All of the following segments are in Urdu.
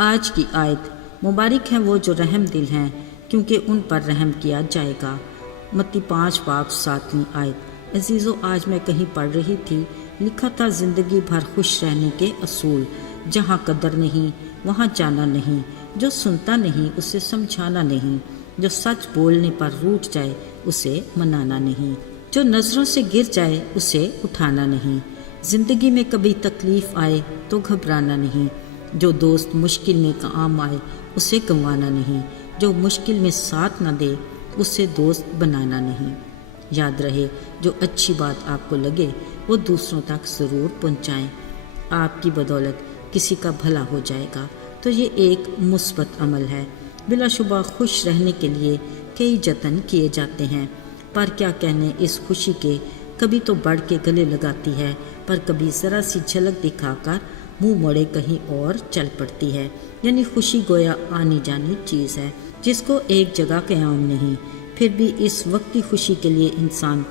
آج کی آیت: مبارک ہیں وہ جو رحم دل ہیں کیونکہ ان پر رحم کیا جائے گا۔ متی 5:7 آیت۔ عزیزو، آج میں کہیں پڑھ رہی تھی، لکھا تھا زندگی بھر خوش رہنے کے اصول۔ جہاں قدر نہیں وہاں جانا نہیں، جو سنتا نہیں اسے سمجھانا نہیں، جو سچ بولنے پر روٹھ جائے اسے منانا نہیں، جو نظروں سے گر جائے اسے اٹھانا نہیں۔ زندگی میں کبھی تکلیف آئے تو گھبرانا نہیں، جو دوست مشکل میں کام آئے اسے گنوانا نہیں، جو مشکل میں ساتھ نہ دے اسے دوست بنانا نہیں۔ یاد رہے، جو اچھی بات آپ کو لگے وہ دوسروں تک ضرور پہنچائیں۔ آپ کی بدولت کسی کا بھلا ہو جائے گا تو یہ ایک مثبت عمل ہے۔ بلا شبہ خوش رہنے کے لیے کئی جتن کیے جاتے ہیں، پر کیا کہنے اس خوشی کے، کبھی تو بڑھ کے گلے لگاتی ہے، پر کبھی ذرا سی جھلک دکھا کر منہ موڑے کہیں اور چل پڑتی ہے۔ یعنی خوشی گویا آنی جانی چیز ہے جس کو ایک جگہ قیام نہیں۔ پھر بھی اس وقتی خوشی کے لیے انسان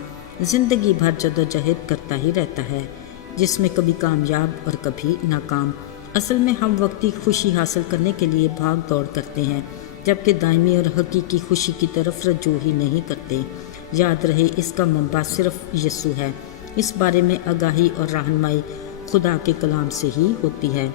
زندگی بھر جدوجہد کرتا ہی رہتا ہے، جس میں کبھی کامیاب اور کبھی ناکام۔ اصل میں ہم وقتی خوشی حاصل کرنے کے لیے بھاگ دوڑ کرتے ہیں، جبکہ دائمی اور حقیقی خوشی کی طرف رجوع ہی نہیں کرتے۔ یاد رہے، اس کا منبع صرف یسوع ہے۔ اس بارے میں آگاہی اور رہنمائی خدا کے کلام سے ہی ہوتی ہے۔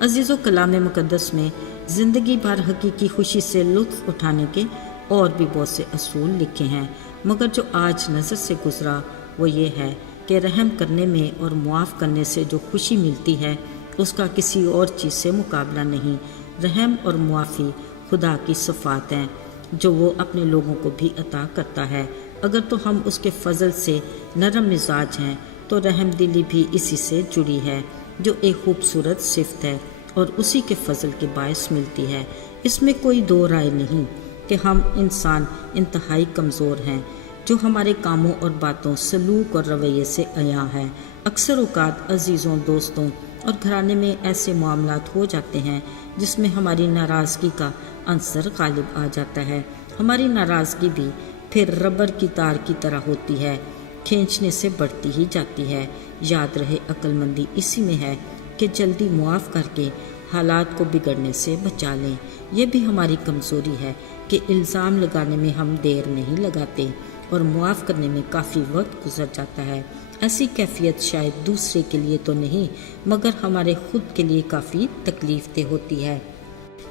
عزیزو، کلام مقدس میں زندگی بھر حقیقی خوشی سے لطف اٹھانے کے اور بھی بہت سے اصول لکھے ہیں، مگر جو آج نظر سے گزرا وہ یہ ہے کہ رحم کرنے میں اور معاف کرنے سے جو خوشی ملتی ہے اس کا کسی اور چیز سے مقابلہ نہیں۔ رحم اور معافی خدا کی صفات ہیں جو وہ اپنے لوگوں کو بھی عطا کرتا ہے۔ اگر تو ہم اس کے فضل سے نرم مزاج ہیں تو رحم دلی بھی اسی سے جڑی ہے، جو ایک خوبصورت صفت ہے اور اسی کے فضل کے باعث ملتی ہے۔ اس میں کوئی دو رائے نہیں کہ ہم انسان انتہائی کمزور ہیں، جو ہمارے کاموں اور باتوں، سلوک اور رویے سے عیاں ہے۔ اکثر اوقات عزیزوں، دوستوں اور گھرانے میں ایسے معاملات ہو جاتے ہیں جس میں ہماری ناراضگی کا عنصر غالب آ جاتا ہے۔ ہماری ناراضگی بھی پھر ربر کی تار کی طرح ہوتی ہے، کھینچنے سے بڑھتی ہی جاتی ہے۔ یاد رہے، عقل مندی اسی میں ہے کہ جلدی معاف کر کے حالات کو بگڑنے سے بچا لیں۔ یہ بھی ہماری کمزوری ہے کہ الزام لگانے میں ہم دیر نہیں لگاتے اور معاف کرنے میں کافی وقت گزر جاتا ہے۔ ایسی کیفیت شاید دوسرے کے لیے تو نہیں مگر ہمارے خود کے لیے کافی تکلیف دہ ہوتی ہے۔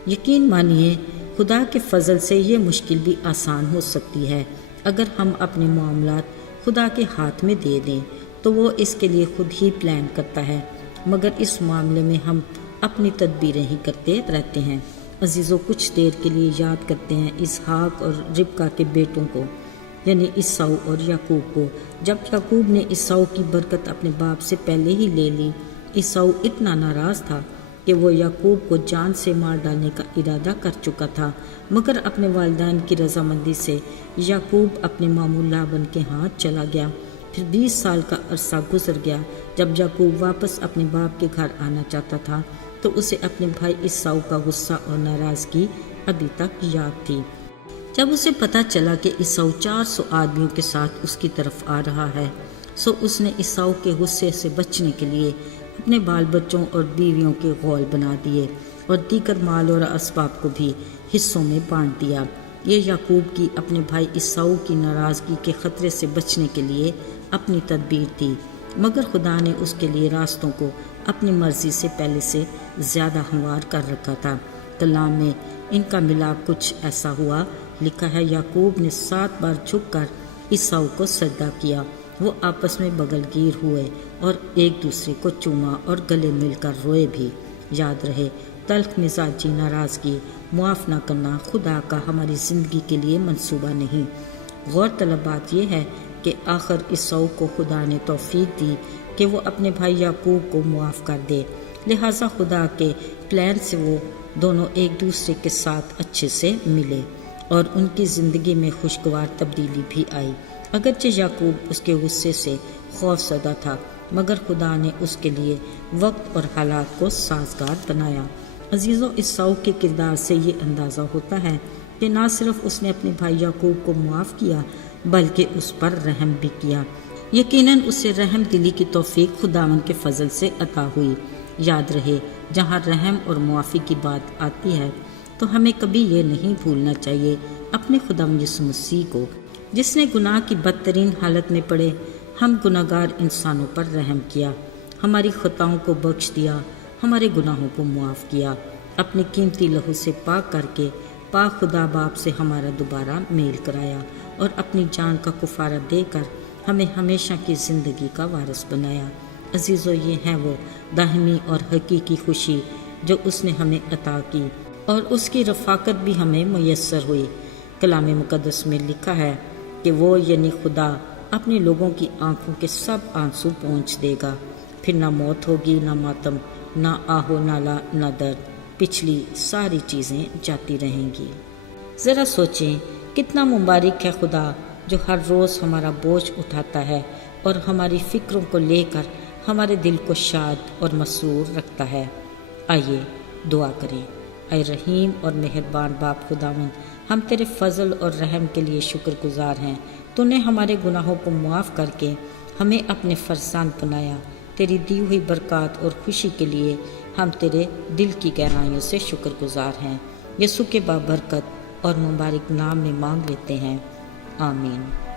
یقین مانیے، خدا کے فضل سے یہ مشکل بھی آسان ہو سکتی ہے۔ اگر ہم اپنے معاملات خدا کے ہاتھ میں دے دیں تو وہ اس کے لیے خود ہی پلان کرتا ہے، مگر اس معاملے میں ہم اپنی تدبیریں ہی کرتے رہتے ہیں۔ عزیزو، کچھ دیر کے لیے یاد کرتے ہیں اسحاق اور ربکہ کے بیٹوں کو، یعنی عیساؤ اور یعقوب کو۔ جب یعقوب نے عیساؤ کی برکت اپنے باپ سے پہلے ہی لے لی، عیساؤ اتنا ناراض تھا کہ وہ یعقوب کو جان سے مار ڈالنے کا ارادہ کر چکا تھا، مگر اپنے والدین کی رضامندی سے یعقوب اپنے ماموں لابن کے ہاتھ چلا گیا۔ پھر 20 سال کا عرصہ گزر گیا۔ جب یعقوب واپس اپنے باپ کے گھر آنا چاہتا تھا تو اسے اپنے بھائی عیساؤ کا غصہ اور ناراضگی ابھی تک یاد تھی۔ جب اسے پتہ چلا کہ عیساؤ 400 آدمیوں کے ساتھ اس کی طرف آ رہا ہے، سو اس نے عیساؤ کے غصے سے بچنے کے لیے اپنے بال بچوں اور بیویوں کے غول بنا دیے اور دیگر مال اور اسباب کو بھی حصوں میں بانٹ دیا۔ یہ یعقوب کی اپنے بھائی عیساؤ کی ناراضگی کے خطرے سے بچنے کے لیے اپنی تدبیر تھی، مگر خدا نے اس کے لیے راستوں کو اپنی مرضی سے پہلے سے زیادہ ہموار کر رکھا تھا۔ کلام میں ان کا ملاپ کچھ ایسا ہوا، لکھا ہے یعقوب نے 7 بار جھک کر عیساؤ کو سجدہ کیا۔ وہ آپس میں بغل گیر ہوئے اور ایک دوسرے کو چوما اور گلے مل کر روئے بھی۔ یاد رہے، تلخ مزاجی، ناراضگی، معاف نہ کرنا خدا کا ہماری زندگی کے لیے منصوبہ نہیں۔ غور طلب بات یہ ہے کہ آخر عیساؤ کو خدا نے توفیق دی کہ وہ اپنے بھائی یعقوب کو معاف کر دے، لہٰذا خدا کے پلان سے وہ دونوں ایک دوسرے کے ساتھ اچھے سے ملے اور ان کی زندگی میں خوشگوار تبدیلی بھی آئی۔ اگرچہ یعقوب اس کے غصے سے خوف زدہ تھا، مگر خدا نے اس کے لیے وقت اور حالات کو سازگار بنایا۔ عزیزو، عیساؤ کے کردار سے یہ اندازہ ہوتا ہے کہ نہ صرف اس نے اپنے بھائی یعقوب کو معاف کیا بلکہ اس پر رحم بھی کیا۔ یقیناً اسے رحم دلی کی توفیق خداوند کے فضل سے عطا ہوئی۔ یاد رہے جہاں رحم اور معافی کی بات آتی ہے تو ہمیں کبھی یہ نہیں بھولنا چاہیے اپنے خداوند یسوع مسیح کو، جس نے گناہ کی بدترین حالت میں پڑے ہم گناہ گار انسانوں پر رحم کیا، ہماری خطاؤں کو بخش دیا، ہمارے گناہوں کو معاف کیا، اپنے قیمتی لہو سے پاک کر کے پاک خدا باپ سے ہمارا دوبارہ میل کرایا اور اپنی جان کا کفارہ دے کر ہمیں ہمیشہ کی زندگی کا وارث بنایا۔ عزیزو، یہ ہے وہ دائمی اور حقیقی خوشی جو اس نے ہمیں عطا کی اور اس کی رفاقت بھی ہمیں میسر ہوئی۔ کلام مقدس میں لکھا ہے کہ وہ یعنی خدا اپنے لوگوں کی آنکھوں کے سب آنسو پونچھ دے گا، پھر نہ موت ہوگی، نہ ماتم، نہ آہو نالا، نہ درد، پچھلی ساری چیزیں جاتی رہیں گی۔ ذرا سوچیں کتنا مبارک ہے خدا جو ہر روز ہمارا بوجھ اٹھاتا ہے اور ہماری فکروں کو لے کر ہمارے دل کو شاد اور مسرور رکھتا ہے۔ آئیے دعا کریں۔ اے رحیم اور مہربان باپ خداوند، ہم تیرے فضل اور رحم کے لیے شکر گزار ہیں۔ تو نے ہمارے گناہوں کو معاف کر کے ہمیں اپنے فرزند بنایا۔ تیری دی ہوئی برکات اور خوشی کے لیے ہم تیرے دل کی گہرائیوں سے شکر گزار ہیں۔ یسوع کے بابرکت اور مبارک نام میں مانگ لیتے ہیں، آمین۔